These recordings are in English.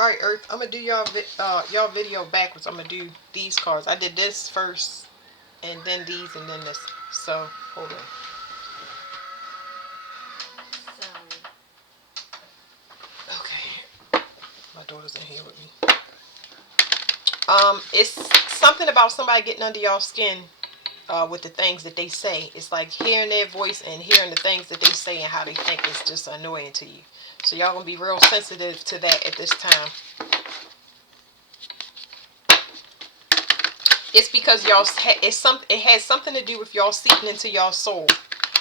Alright, Earth, I'm gonna do y'all video backwards. I'm gonna do these cards. I did this first, and then these, and then this. So, hold on. Okay. My daughter's in here with me. It's something about somebody getting under y'all skin with the things that they say. It's like hearing their voice and hearing the things that they say and how they think is just annoying to you. So y'all gonna be real sensitive to that at this time. It's because it has something to do with y'all seeping into y'all soul.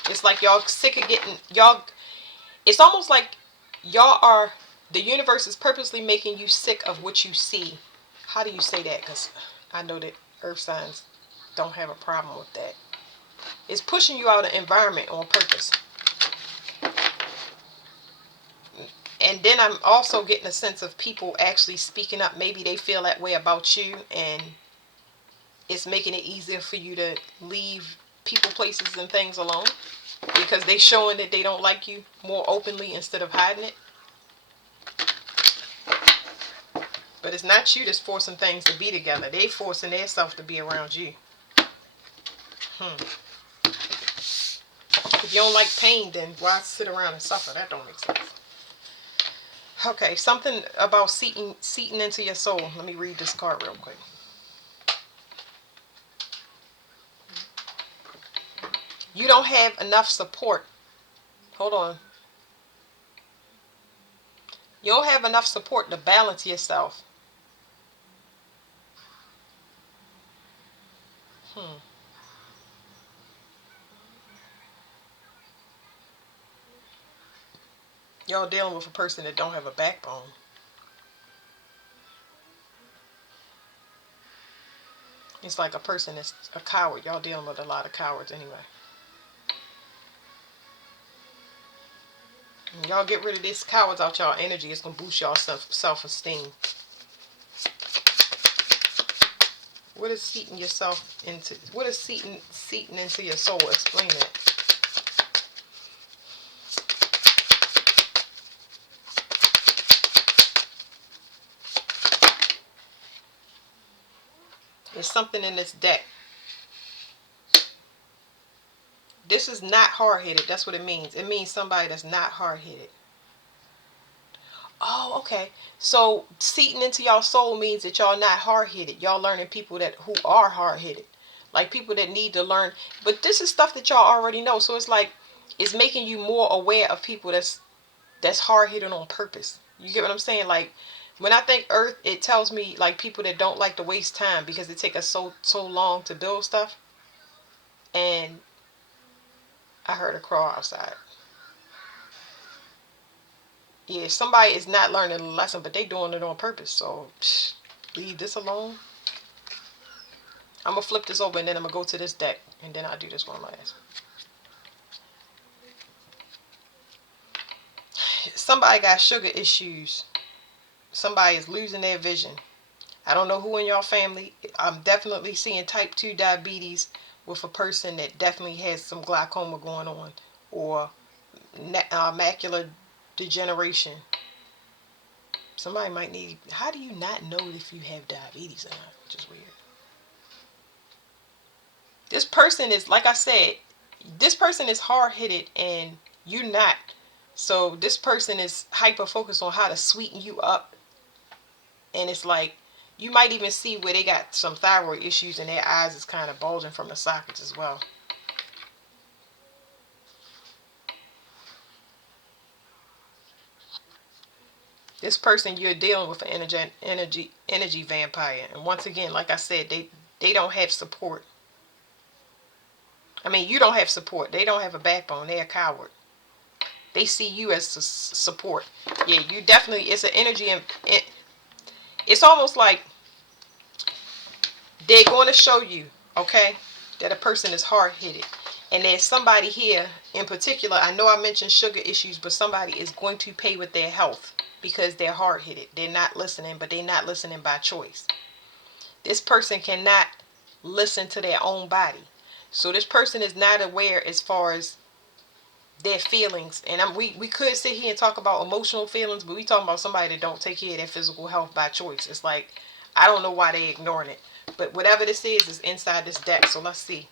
It's like y'all sick of getting y'all. It's almost like y'all are, the universe is purposely making you sick of what you see. How do you say that? Because I know that earth signs don't have a problem with that. It's pushing you out of the environment on purpose. And then I'm also getting a sense of people actually speaking up. Maybe they feel that way about you, and it's making it easier for you to leave people, places, and things alone because they showing that they don't like you more openly instead of hiding it. But it's not you that's forcing things to be together. They forcing themselves to be around you. If you don't like pain, then why sit around and suffer? That don't make sense. Okay, something about seating into your soul. Let me read this card real quick. You don't have enough support. Hold on. You don't have enough support to balance yourself. Y'all dealing with a person that don't have a backbone. It's like a person that's a coward. Y'all dealing with a lot of cowards anyway. When y'all get rid of these cowards out y'all energy, it's going to boost y'all self-esteem. What is seating yourself into? What is seating into your soul? Explain that. There's something in this deck. This is not hard-headed. That's what it means. It means somebody that's not hard-headed. Oh, okay. So seating into y'all soul means that y'all not hard-headed. Y'all learning people who are hard-headed. Like people that need to learn. But this is stuff that y'all already know. So it's like, it's making you more aware of people that's hard-headed on purpose. You get what I'm saying? Like, when I think earth, it tells me like people that don't like to waste time because it takes us so long to build stuff. And I heard a crow outside. Yeah, somebody is not learning a lesson, but they doing it on purpose. So leave this alone. I'm gonna flip this over and then I'm gonna go to this deck and then I'll do this one last. Somebody got sugar issues. Somebody is losing their vision. I don't know who in your family. I'm definitely seeing type 2 diabetes with a person that definitely has some glaucoma going on, or macular degeneration. Somebody might need. How do you not know if you have diabetes or not? Which is weird. This person is, like I said, this person is hard-headed and you're not. So this person is hyper focused on how to sweeten you up. And it's like, you might even see where they got some thyroid issues and their eyes is kind of bulging from the sockets as well. This person, you're dealing with an energy vampire. And once again, like I said, they don't have support. I mean, you don't have support. They don't have a backbone. They're a coward. They see you as support. Yeah, you definitely, it's an energy, and it's almost like they're going to show you, okay, that a person is hard-headed. And there's somebody here in particular, I know I mentioned sugar issues, but somebody is going to pay with their health because they're hard-headed. They're not listening, but they're not listening by choice. This person cannot listen to their own body. So this person is not aware as far as their feelings. And we could sit here and talk about emotional feelings, but we talking about somebody that don't take care of their physical health by choice. It's like, I don't know why they ignoring it. But whatever this is inside this deck. So let's see.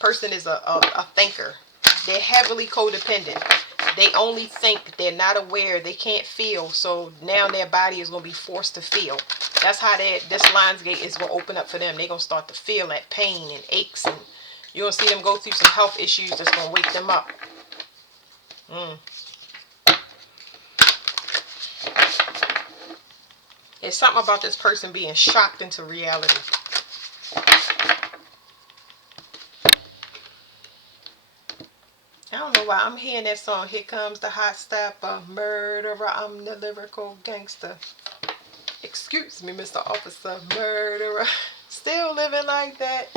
Person is a thinker. They're heavily codependent. They only think, they're not aware, they can't feel. So now their body is going to be forced to feel. That's how this Lionsgate is going to open up for them. They're going to start to feel that pain and aches. And you're going to see them go through some health issues that's going to wake them up. It's something about this person being shocked into reality. I don't know why I'm hearing that song. Here comes the hot stepper, murderer, I'm the lyrical gangster. Excuse me, Mr. Officer, murderer. Still living like that.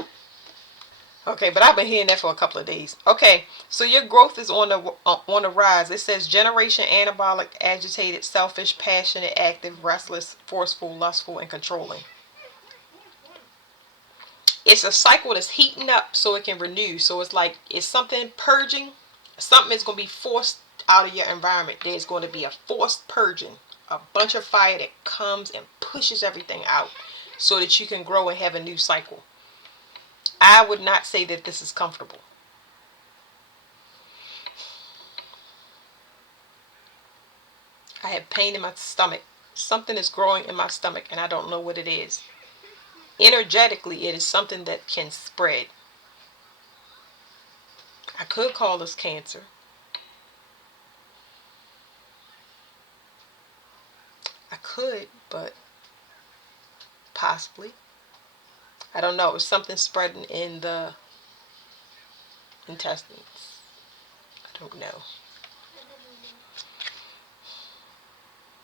Okay, but I've been hearing that for a couple of days. Okay, so your growth is on the rise. It says generation anabolic, agitated, selfish, passionate, active, restless, forceful, lustful, and controlling. It's a cycle that's heating up so it can renew. So it's like, it's something purging. Something is going to be forced out of your environment. There's going to be a forced purging. A bunch of fire that comes and pushes everything out so that you can grow and have a new cycle. I would not say that this is comfortable. I have pain in my stomach. Something is growing in my stomach and I don't know what it is. Energetically, it is something that can spread. I could call this cancer. I could, but possibly. I don't know. It's something spreading in the intestines. I don't know.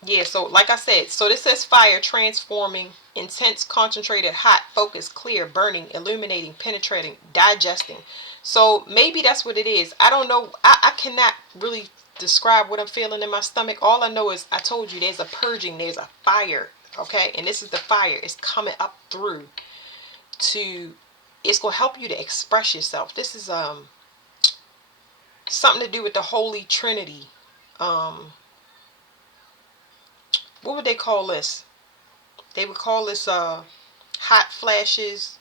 Yeah, so like I said, so this says fire, transforming, intense, concentrated, hot, focused, clear, burning, illuminating, penetrating, digesting. So maybe that's what it is. I don't know. I cannot really describe what I'm feeling in my stomach. All I know is, I told you, there's a purging, there's a fire. Okay, and this is the fire. It's coming up through to, it's going to help you to express yourself. This is something to do with the Holy Trinity. What would they call this? They would call this hot flashes,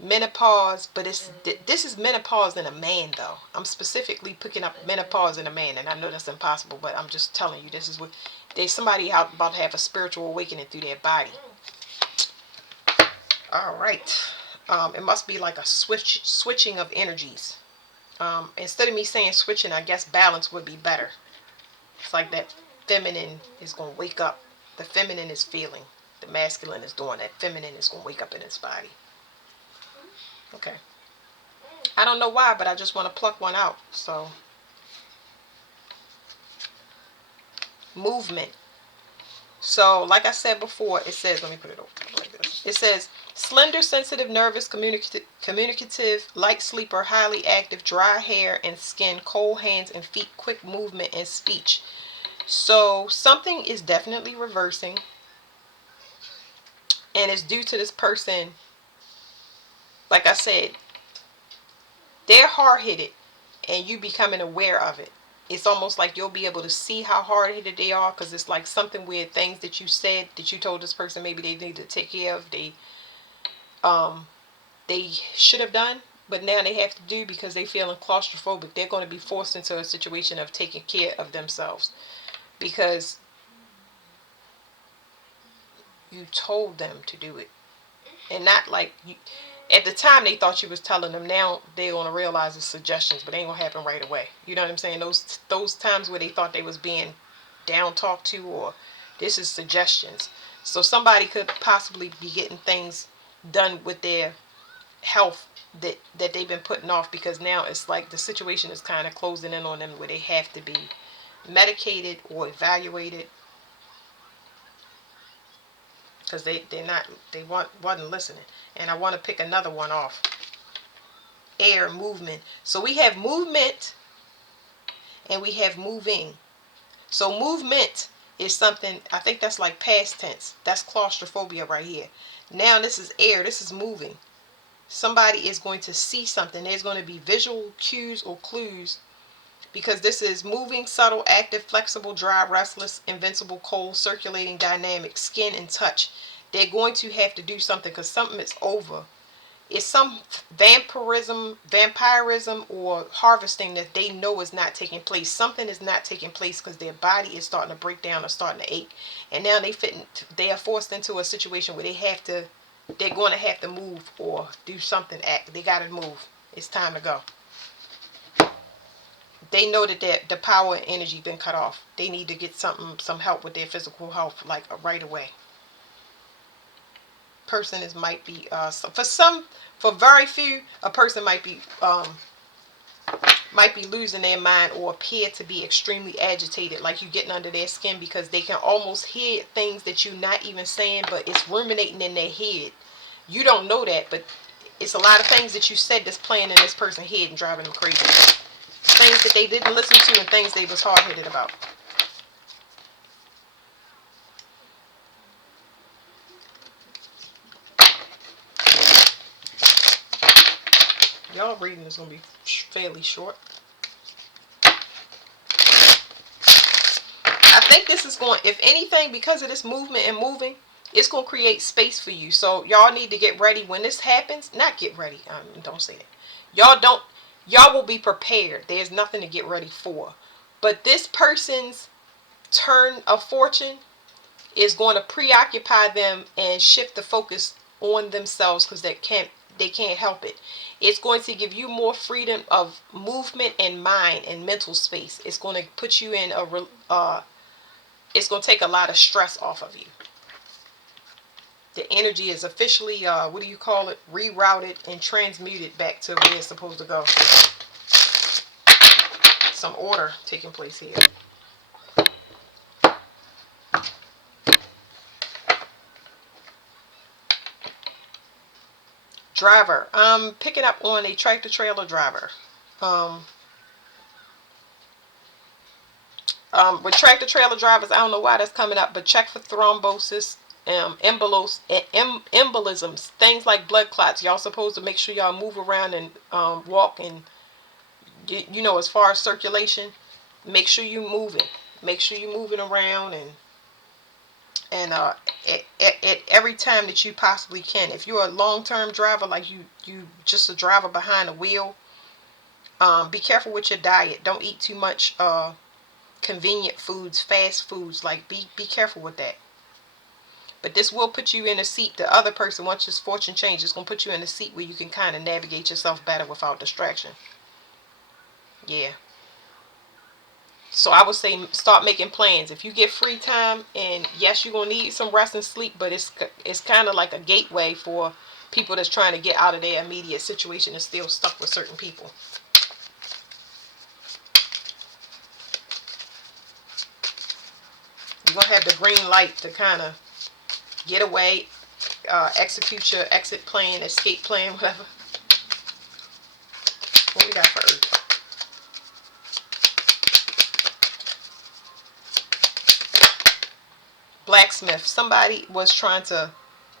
menopause, but this is menopause in a man though. I'm specifically picking up menopause in a man, and I know that's impossible, but I'm just telling you, this is what, there's somebody out about to have a spiritual awakening through their body. All right. It must be like a switching of energies. Instead of me saying switching, I guess balance would be better. It's like that feminine is going to wake up. The feminine is feeling. The masculine is doing that. Feminine is going to wake up in its body. Okay. I don't know why, but I just want to pluck one out. So, movement. So, like I said before, it says, let me put it over like this. It says, slender, sensitive, nervous, communicative, light sleeper, highly active, dry hair and skin, cold hands and feet, quick movement and speech. So something is definitely reversing, and it's due to this person. Like I said, they're hard-headed and you becoming aware of it. It's almost like you'll be able to see how hard-headed they are, because it's like something weird, things that you said that you told this person maybe they need to take care of, they should have done, but now they have to do because they feeling claustrophobic. They're going to be forced into a situation of taking care of themselves because you told them to do it. And not like you, at the time they thought you was telling them. Now they're going to realize it's suggestions, but it ain't going to happen right away. You know what I'm saying? Those times where they thought they was being down talked to, or this is suggestions. So somebody could possibly be getting things done with their health that they've been putting off, because now it's like the situation is kind of closing in on them where they have to be medicated or evaluated, because they wasn't listening. And I want to pick another one off. Air, movement. So we have movement and we have moving. So movement is something, I think that's like past tense. That's claustrophobia right here. Now this is air. This is moving. Somebody is going to see something. There's going to be visual cues or clues because this is moving, subtle, active, flexible, dry, restless, invincible, cold, circulating, dynamic, skin and touch. They're going to have to do something because something is over. It's some vampirism or harvesting that they know is not taking place. Something is not taking place because their body is starting to break down or starting to ache, and now they are forced into a situation where they're going to have to move or do something. They got to move. It's time to go. They know that the power and energy been cut off. They need to get some help with their physical health, like right away. Person is might be for very few, a person might be losing their mind or appear to be extremely agitated, like you getting under their skin, because they can almost hear things that you're not even saying, but it's ruminating in their head. You don't know that, but it's a lot of things that you said that's playing in this person's head and driving them crazy. Things that they didn't listen to and things they was hard-headed about. Y'all reading is going to be fairly short. I think this is going, if anything, because of this movement and moving, it's going to create space for you. So y'all need to get ready when this happens. Not get ready. Don't say that. Y'all will be prepared. There's nothing to get ready for. But this person's turn of fortune is going to preoccupy them and shift the focus on themselves because they can't help it. It's going to give you more freedom of movement and mind and mental space. It's going to put you in it's going to take a lot of stress off of you. The energy is officially, what do you call it? Rerouted and transmuted back to where it's supposed to go. Some order taking place here. Driver. I'm picking up on a tractor trailer driver. With tractor trailer drivers, I don't know why that's coming up, but check for thrombosis, embolisms, things like blood clots. Y'all supposed to make sure y'all move around and walk, and as far as circulation, make sure you moving. Make sure you moving around and at every time that you possibly can. If you're a long-term driver, like you just a driver behind the wheel, be careful with your diet. Don't eat too much convenient foods, fast foods. Like be careful with that. But this will put you in a seat. The other person, once his fortune changes, is going to put you in a seat where you can kind of navigate yourself better without distraction. Yeah. So I would say start making plans. If you get free time, and yes, you're going to need some rest and sleep, but it's kind of like a gateway for people that's trying to get out of their immediate situation and still stuck with certain people. You're going to have the green light to kind of get away, execute your exit plan, escape plan, whatever. What we got for Earth? Blacksmith. Somebody was trying to,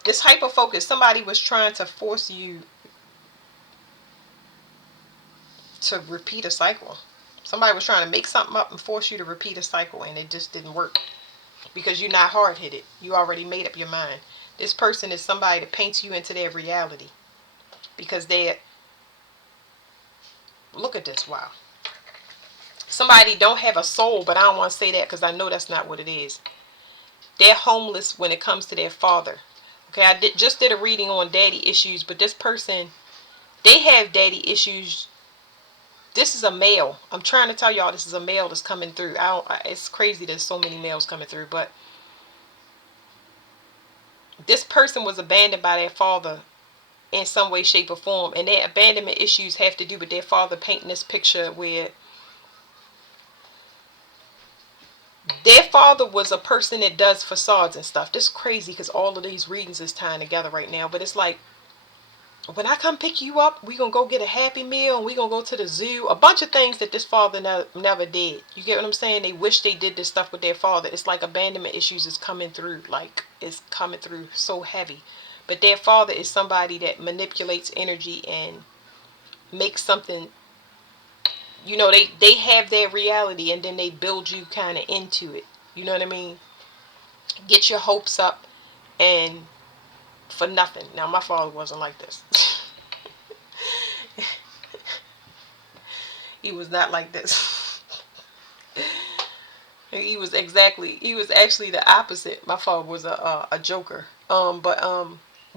this hyperfocus, somebody was trying to force you to repeat a cycle. Somebody was trying to make something up and force you to repeat a cycle, and it just didn't work. Because you're not hard-headed. You already made up your mind. This person is somebody that paints you into their reality. Because look at this, wow. Somebody don't have a soul, but I don't want to say that because I know that's not what it is. They're homeless when it comes to their father. Okay, I just did a reading on daddy issues, but this person, they have daddy issues. This is a male. I'm trying to tell y'all this is a male that's coming through. It's crazy there's so many males coming through, but this person was abandoned by their father in some way, shape, or form, and their abandonment issues have to do with their father painting this picture where their father was a person that does facades and stuff. This is crazy because all of these readings is tying together right now, but it's like, when I come pick you up, we gonna go get a Happy Meal and we gonna go to the zoo. A bunch of things that this father never did. You get what I'm saying? They wish they did this stuff with their father. It's like abandonment issues is coming through. Like, it's coming through so heavy. But their father is somebody that manipulates energy and makes something you know, they have their reality and then they build you kind of into it. You know what I mean? Get your hopes up and for nothing. Now my father wasn't like this. He was not like this. He was actually the opposite. My father was a joker.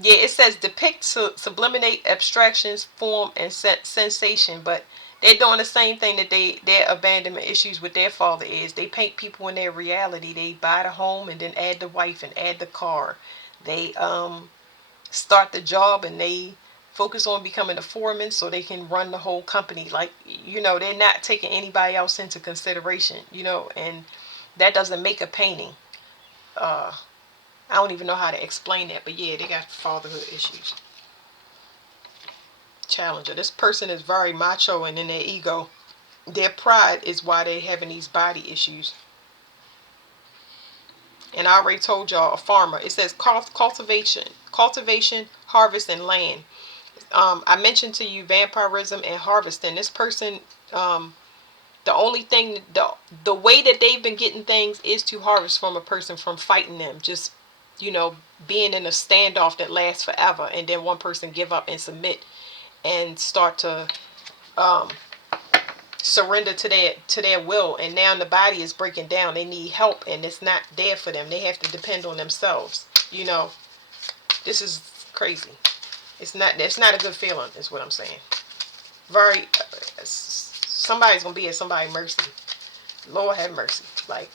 Yeah, it says depict, sublimate abstractions, form, and sensation, but they're doing the same thing that their abandonment issues with their father is. They paint people in their reality. They buy the home and then add the wife and add the car. They start the job and they focus on becoming a foreman so they can run the whole company. Like, you know, they're not taking anybody else into consideration, you know, and that doesn't make a painting. Uh, I don't even know how to explain that, but yeah, they got fatherhood issues. Challenger. This person is very macho and in their ego. Their pride is why they're having these body issues. And I already told y'all, a farmer. It says cultivation, harvest, and land. I mentioned to you vampirism and harvesting. This person, the only thing, the way that they've been getting things is to harvest from a person from fighting them. Just, you know, being in a standoff that lasts forever, and then one person give up and submit and start to um, surrender to their will. And now the body is breaking down. They need help, and it's not there for them. They have to depend on themselves. You know, this is crazy. It's not a good feeling, is what I'm saying. Very, somebody's gonna be at somebody's mercy. Lord have mercy. Like,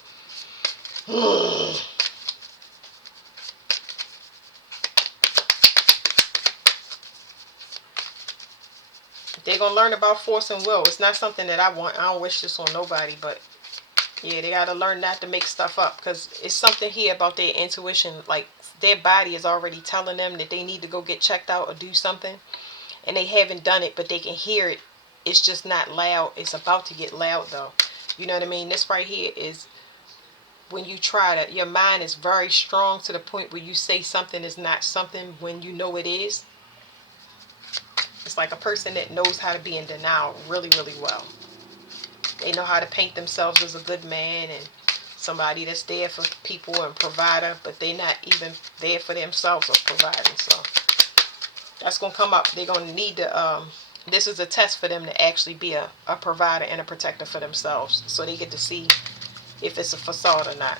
they're gonna learn about force and will. It's not something that I want. I don't wish this on nobody, but yeah, they gotta learn not to make stuff up, because it's something here about their intuition. Like, their body is already telling them that they need to go get checked out or do something, and they haven't done it, but they can hear it. It's just not loud. It's about to get loud though. You know what I mean? This right here is when you try to, your mind is very strong to the point where you say something is not something when you know it is. It's like a person that knows how to be in denial really, really well. They know how to paint themselves as a good man and somebody that's there for people and provider, but they're not even there for themselves or providing. So that's going to come up. They're going to need to, this is a test for them to actually be a provider and a protector for themselves. So they get to see if it's a facade or not.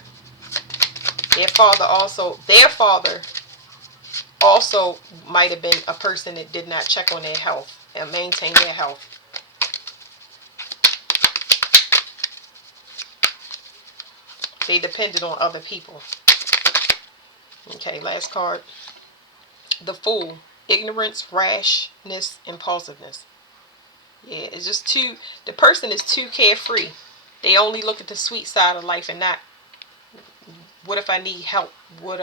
Their father also might have been a person that did not check on their health and maintain their health. They depended on other people. Okay, last card. The Fool. Ignorance, rashness, impulsiveness. Yeah, it's just too, the person is too carefree. They only look at the sweet side of life and not, what if I need help? What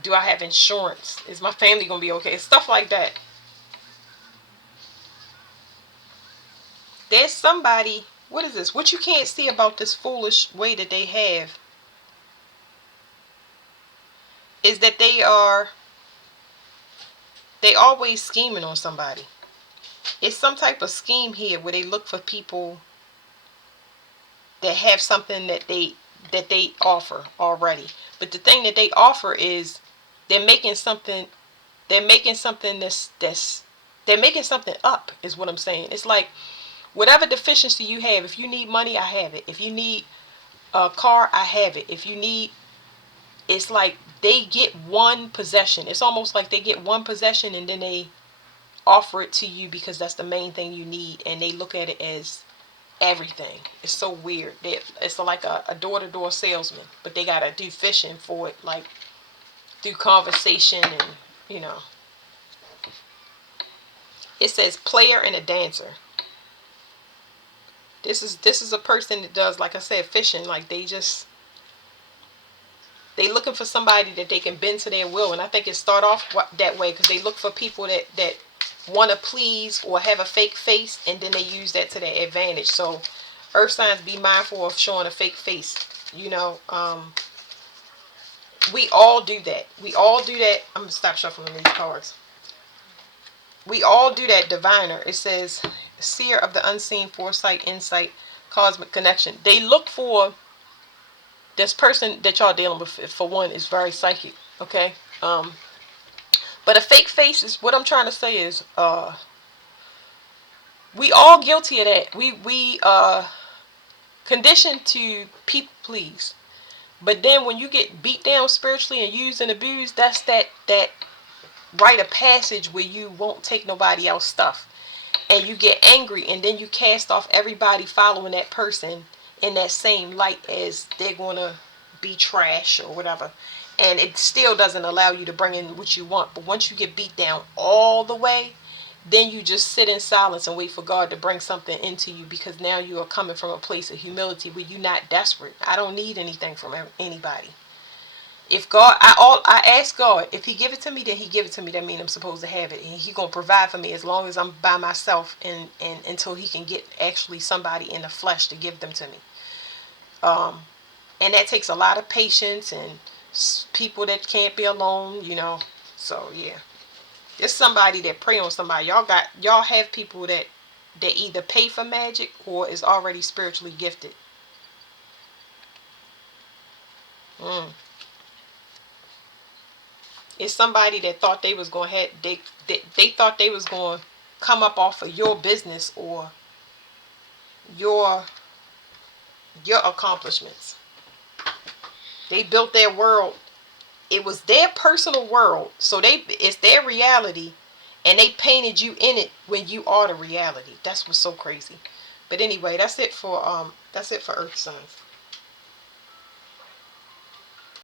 do I have insurance? Is my family gonna be okay? Stuff like that. There's somebody, what is this? What you can't see about this foolish way that they have is that they always scheming on somebody. It's some type of scheme here where they look for people that have something that they offer already. But the thing that they offer is they're making something that's they're making something up, is what I'm saying. It's like, whatever deficiency you have, if you need money, I have it. If you need a car, I have it. If you need, it's like they get one possession. It's almost like they get one possession and then they offer it to you because that's the main thing you need, and they look at it as everything. It's so weird. It's like a door-to-door salesman, but they gotta do fishing for it, like through conversation and, you know. It says player and a dancer. This is a person that does, like I said, fishing. Like, they looking for somebody that they can bend to their will. And I think it start off that way because they look for people that want to please or have a fake face, and then they use that to their advantage. So earth signs, be mindful of showing a fake face. You know, we all do that. I'm gonna stop shuffling these cards. We all do that, diviner. It says seer of the unseen, foresight, insight, cosmic connection. They look for this person that y'all dealing with. For one, is very psychic. Okay. But a fake face is what I'm trying to say is we all guilty of that. We conditioned to people please. But then when you get beat down spiritually and used and abused, that's that rite of passage where you won't take nobody else's stuff. And you get angry and then you cast off everybody following that person in that same light as they're gonna be trash or whatever. And it still doesn't allow you to bring in what you want. But once you get beat down all the way, then you just sit in silence and wait for God to bring something into you, because now you are coming from a place of humility where you're not desperate. I don't need anything from anybody. If God, I ask God, if He give it to me, then He give it to me. That means I'm supposed to have it, and He gonna provide for me as long as I'm by myself, and until He can get actually somebody in the flesh to give them to me. And that takes a lot of patience and people that can't be alone, you know. So yeah, there's somebody that pray on somebody. Y'all have people that either pay for magic or is already spiritually gifted. Mm. It's somebody that thought they was going to have they thought they was going to come up off of your business or your accomplishments. They built their world. It was their personal world, so it's their reality, and they painted you in it when you are the reality. That's what's so crazy. But anyway, that's it for Earth Signs.